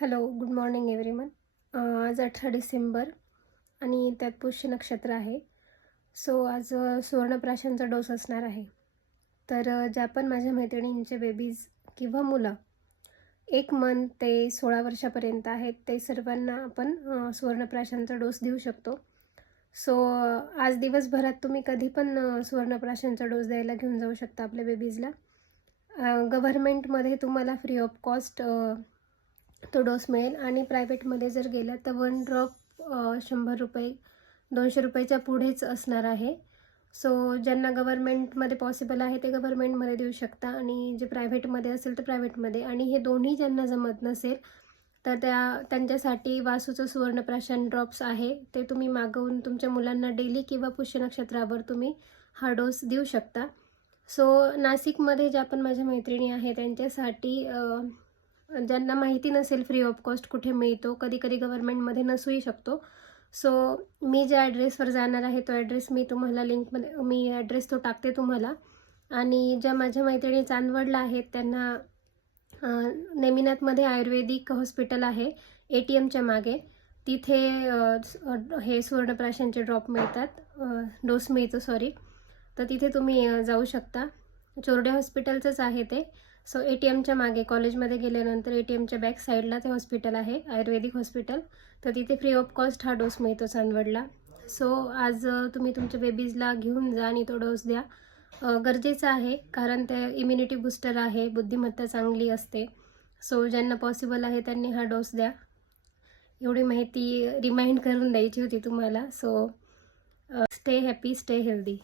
Hello, good morning everyone. आज 18 डिसेंबर आणि त्यात पुष्य नक्षत्र आहे. सो आज सुवर्णप्राशनचा डोस असणार आहे. तर ज्या पण माझ्या मैत्रिणींचे बेबीज किंवा मुलं 1 मंथ ते 16 वर्षापर्यंत आहेत, ते सर्वांना आपण सुवर्णप्राशनचा डोस देऊ शकतो. सो आज दिवसभरात तुम्ही कधी पण सुवर्णप्राशनचा डोस द्यायला घेऊन जाऊ शकता आपल्या बेबीजला. गव्हर्नमेंटमध्ये तुम्हाला फ्री ऑफ कॉस्ट तो डोस मिळेल आणि प्रायव्हेटमध्ये जर गेला तर 1 ड्रॉप 100 रुपये 200 रुपयाच्या पुढेच असणार आहे. सो ज्यांना गव्हर्नमेंटमध्ये पॉसिबल आहे ते गव्हर्नमेंटमध्ये देऊ शकता आणि जे प्रायव्हेटमध्ये असेल तर प्रायव्हेटमध्ये. आणि हे दोन्ही ज्यांना जमत नसेल तर त्यांच्यासाठी वासूचं सुवर्णप्राशन ड्रॉप्स आहे, ते तुम्ही मागवून तुमच्या मुलांना डेली किंवा पुष्य नक्षत्रावर तुम्ही हा डोस देऊ शकता. सो नाशिकमध्ये ज्या पण माझ्या मैत्रिणी आहे त्यांच्यासाठी ज्यांना माहिती नसेल फ्री ऑफ कॉस्ट कुठे मिळतो, कधी कधी गव्हर्नमेंटमध्ये नसूही शकतो. सो मी ज्या ॲड्रेसवर जाणार आहे तो ॲड्रेस मी तुम्हाला लिंकमध्ये ॲड्रेस तो टाकते तुम्हाला. आणि ज्या माझ्या मैत्रिणी चांदवडला आहेत त्यांना नेमिनाथमध्ये आयुर्वेदिक हॉस्पिटल आहे, ATMच्या मागे. तिथे हे सुवर्णप्राशनचे ड्रॉप मिळतात, डोस मिळतो सॉरी. तर तिथे तुम्ही जाऊ शकता. चोरडे हॉस्पिटलचंच आहे ते. सो ATMच्या मागे कॉलेजमध्ये गेल्यानंतर ATMच्या बॅक साईडला ते हॉस्पिटल आहे, आयुर्वेदिक हॉस्पिटल. तर तिथे फ्री ऑफ कॉस्ट हा डोस मिळतो चांदवडला. सो आज तुम्ही तुमच्या बेबीजला घेऊन जा आणि तो डोस द्या. गरजेचं आहे, कारण ते इम्युनिटी बूस्टर आहे, बुद्धिमत्ता चांगली असते. सो ज्यांना पॉसिबल आहे त्यांनी हा डोस द्या. एवढी माहिती रिमाइंड करून द्यायची होती तुम्हाला. So stay happy, stay healthy.